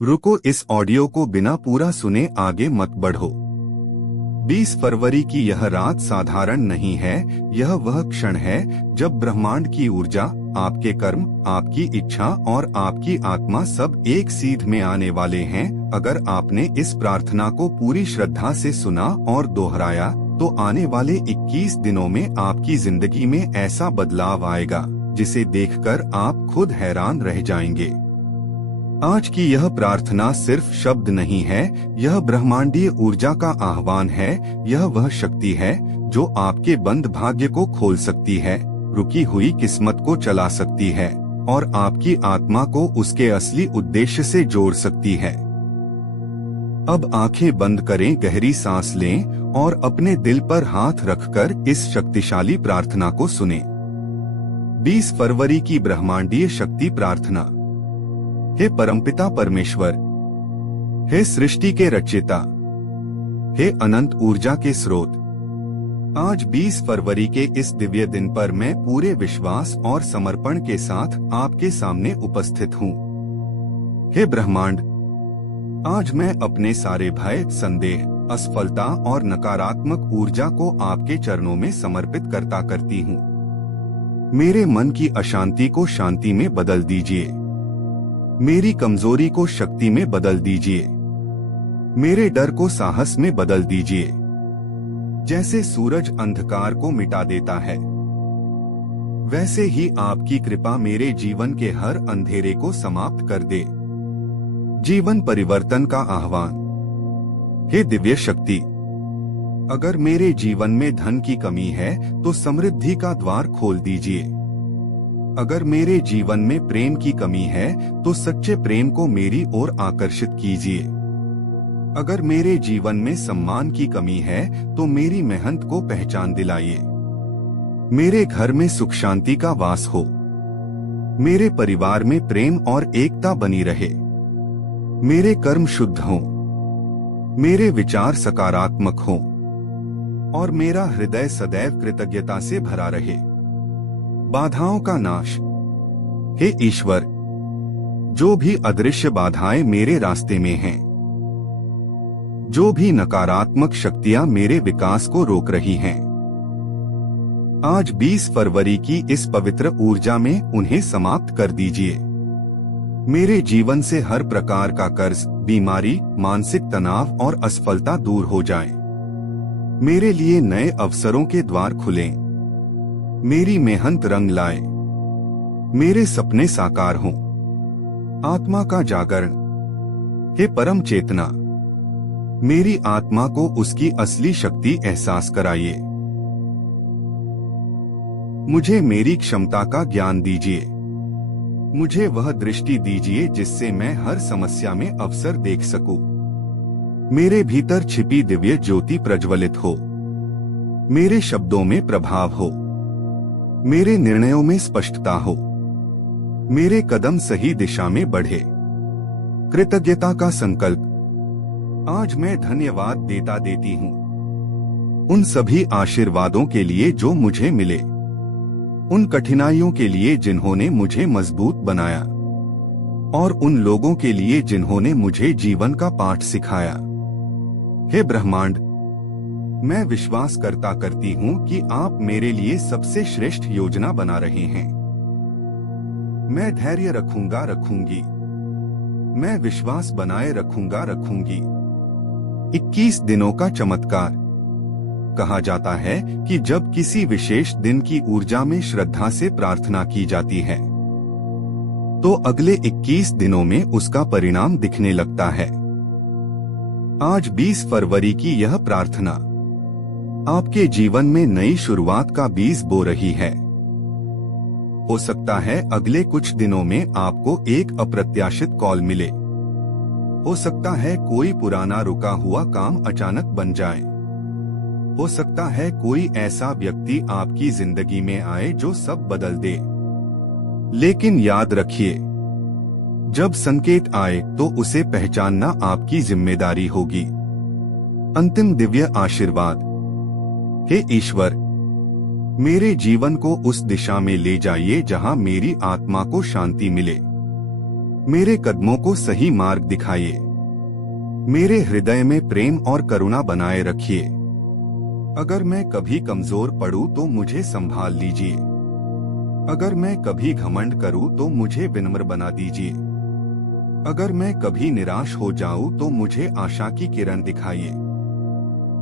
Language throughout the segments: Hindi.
रुको, इस ऑडियो को बिना पूरा सुने आगे मत बढ़ो। 20 फरवरी की यह रात साधारण नहीं है। यह वह क्षण है जब ब्रह्मांड की ऊर्जा, आपके कर्म, आपकी इच्छा और आपकी आत्मा सब एक सीध में आने वाले हैं। अगर आपने इस प्रार्थना को पूरी श्रद्धा से सुना और दोहराया तो आने वाले 21 दिनों में आपकी जिंदगी में ऐसा बदलाव आएगा जिसे देखकर आप खुद हैरान रह जाएंगे। आज की यह प्रार्थना सिर्फ शब्द नहीं है, यह ब्रह्मांडीय ऊर्जा का आह्वान है। यह वह शक्ति है जो आपके बंद भाग्य को खोल सकती है, रुकी हुई किस्मत को चला सकती है और आपकी आत्मा को उसके असली उद्देश्य से जोड़ सकती है। अब आंखें बंद करें, गहरी सांस लें और अपने दिल पर हाथ रखकर इस शक्तिशाली प्रार्थना को सुनें। 20 फरवरी की ब्रह्मांडीय शक्ति प्रार्थना। हे परमपिता परमेश्वर, हे सृष्टि के रचयिता, हे अनंत ऊर्जा के स्रोत, आज 20 फरवरी के इस दिव्य दिन पर मैं पूरे विश्वास और समर्पण के साथ आपके सामने उपस्थित हूँ। हे ब्रह्मांड, आज मैं अपने सारे भय, संदेह, असफलता और नकारात्मक ऊर्जा को आपके चरणों में समर्पित करती हूँ। मेरे मन की अशांति को शांति में बदल दीजिए, मेरी कमजोरी को शक्ति में बदल दीजिए, मेरे डर को साहस में बदल दीजिए। जैसे सूरज अंधकार को मिटा देता है, वैसे ही आपकी कृपा मेरे जीवन के हर अंधेरे को समाप्त कर दे। जीवन परिवर्तन का आह्वान। हे दिव्य शक्ति, अगर मेरे जीवन में धन की कमी है तो समृद्धि का द्वार खोल दीजिए। अगर मेरे जीवन में प्रेम की कमी है तो सच्चे प्रेम को मेरी ओर आकर्षित कीजिए। अगर मेरे जीवन में सम्मान की कमी है तो मेरी मेहनत को पहचान दिलाइए। मेरे घर में सुख शांति का वास हो, मेरे परिवार में प्रेम और एकता बनी रहे, मेरे कर्म शुद्ध हों, मेरे विचार सकारात्मक हों और मेरा हृदय सदैव कृतज्ञता से भरा रहे। बाधाओं का नाश। हे ईश्वर, जो भी अदृश्य बाधाएं मेरे रास्ते में हैं, जो भी नकारात्मक शक्तियां मेरे विकास को रोक रही हैं, आज 20 फरवरी की इस पवित्र ऊर्जा में उन्हें समाप्त कर दीजिए। मेरे जीवन से हर प्रकार का कर्ज, बीमारी, मानसिक तनाव और असफलता दूर हो जाएं। मेरे लिए नए अवसरों के द्वार खुलें, मेरी मेहनत रंग लाए, मेरे सपने साकार हों। आत्मा का जागरण। हे परम चेतना, मेरी आत्मा को उसकी असली शक्ति एहसास कराइए। मुझे मेरी क्षमता का ज्ञान दीजिए, मुझे वह दृष्टि दीजिए जिससे मैं हर समस्या में अवसर देख सकूं। मेरे भीतर छिपी दिव्य ज्योति प्रज्वलित हो, मेरे शब्दों में प्रभाव हो, मेरे निर्णयों में स्पष्टता हो, मेरे कदम सही दिशा में बढ़े। कृतज्ञता का संकल्प। आज मैं धन्यवाद देती हूँ उन सभी आशीर्वादों के लिए जो मुझे मिले, उन कठिनाइयों के लिए जिन्होंने मुझे मजबूत बनाया और उन लोगों के लिए जिन्होंने मुझे जीवन का पाठ सिखाया। हे ब्रह्मांड, मैं विश्वास करती हूँ कि आप मेरे लिए सबसे श्रेष्ठ योजना बना रहे हैं। मैं धैर्य रखूंगी, मैं विश्वास बनाए रखूंगी। 21 दिनों का चमत्कार। कहा जाता है कि जब किसी विशेष दिन की ऊर्जा में श्रद्धा से प्रार्थना की जाती है तो अगले 21 दिनों में उसका परिणाम दिखने लगता है। आज 20 फरवरी की यह प्रार्थना आपके जीवन में नई शुरुआत का बीज बो रही है। हो सकता है अगले कुछ दिनों में आपको एक अप्रत्याशित कॉल मिले। हो सकता है कोई पुराना रुका हुआ काम अचानक बन जाए। हो सकता है कोई ऐसा व्यक्ति आपकी जिंदगी में आए जो सब बदल दे। लेकिन याद रखिए, जब संकेत आए तो उसे पहचानना आपकी जिम्मेदारी होगी। अंतिम दिव्य आशीर्वाद। हे ईश्वर, मेरे जीवन को उस दिशा में ले जाइए जहां मेरी आत्मा को शांति मिले, मेरे कदमों को सही मार्ग दिखाइए। मेरे हृदय में प्रेम और करुणा बनाए रखिए। अगर मैं कभी कमजोर पड़ूं तो मुझे संभाल लीजिए। अगर मैं कभी घमंड करूं तो मुझे विनम्र बना दीजिए। अगर मैं कभी निराश हो जाऊं तो मुझे आशा की किरण दिखाइए।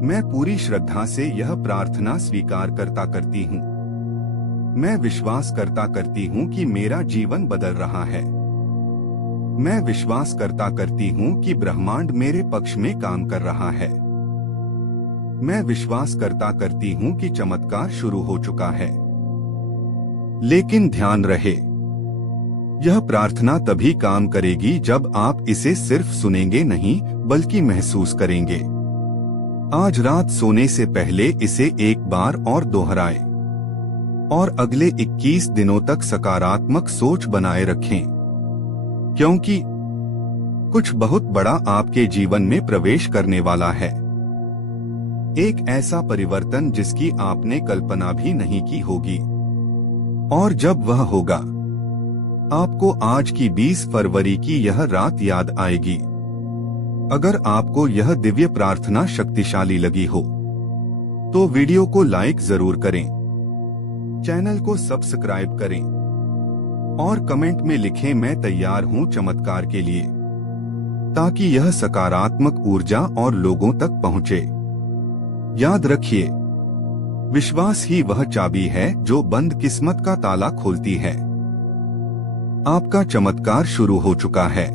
मैं पूरी श्रद्धा से यह प्रार्थना स्वीकार करती हूँ। मैं विश्वास करती हूँ कि मेरा जीवन बदल रहा है। मैं विश्वास करती हूँ कि ब्रह्मांड मेरे पक्ष में काम कर रहा है। मैं विश्वास करती हूँ कि चमत्कार शुरू हो चुका है। लेकिन ध्यान रहे, यह प्रार्थना तभी काम करेगी जब आप इसे सिर्फ सुनेंगे नहीं बल्कि महसूस करेंगे। आज रात सोने से पहले इसे एक बार और दोहराएं और अगले 21 दिनों तक सकारात्मक सोच बनाए रखें, क्योंकि कुछ बहुत बड़ा आपके जीवन में प्रवेश करने वाला है। एक ऐसा परिवर्तन जिसकी आपने कल्पना भी नहीं की होगी। और जब वह होगा, आपको आज की 20 फरवरी की यह रात याद आएगी। अगर आपको यह दिव्य प्रार्थना शक्तिशाली लगी हो तो वीडियो को लाइक जरूर करें, चैनल को सब्सक्राइब करें और कमेंट में लिखें मैं तैयार हूं चमत्कार के लिए, ताकि यह सकारात्मक ऊर्जा और लोगों तक पहुंचे। याद रखिए, विश्वास ही वह चाबी है जो बंद किस्मत का ताला खोलती है। आपका चमत्कार शुरू हो चुका है।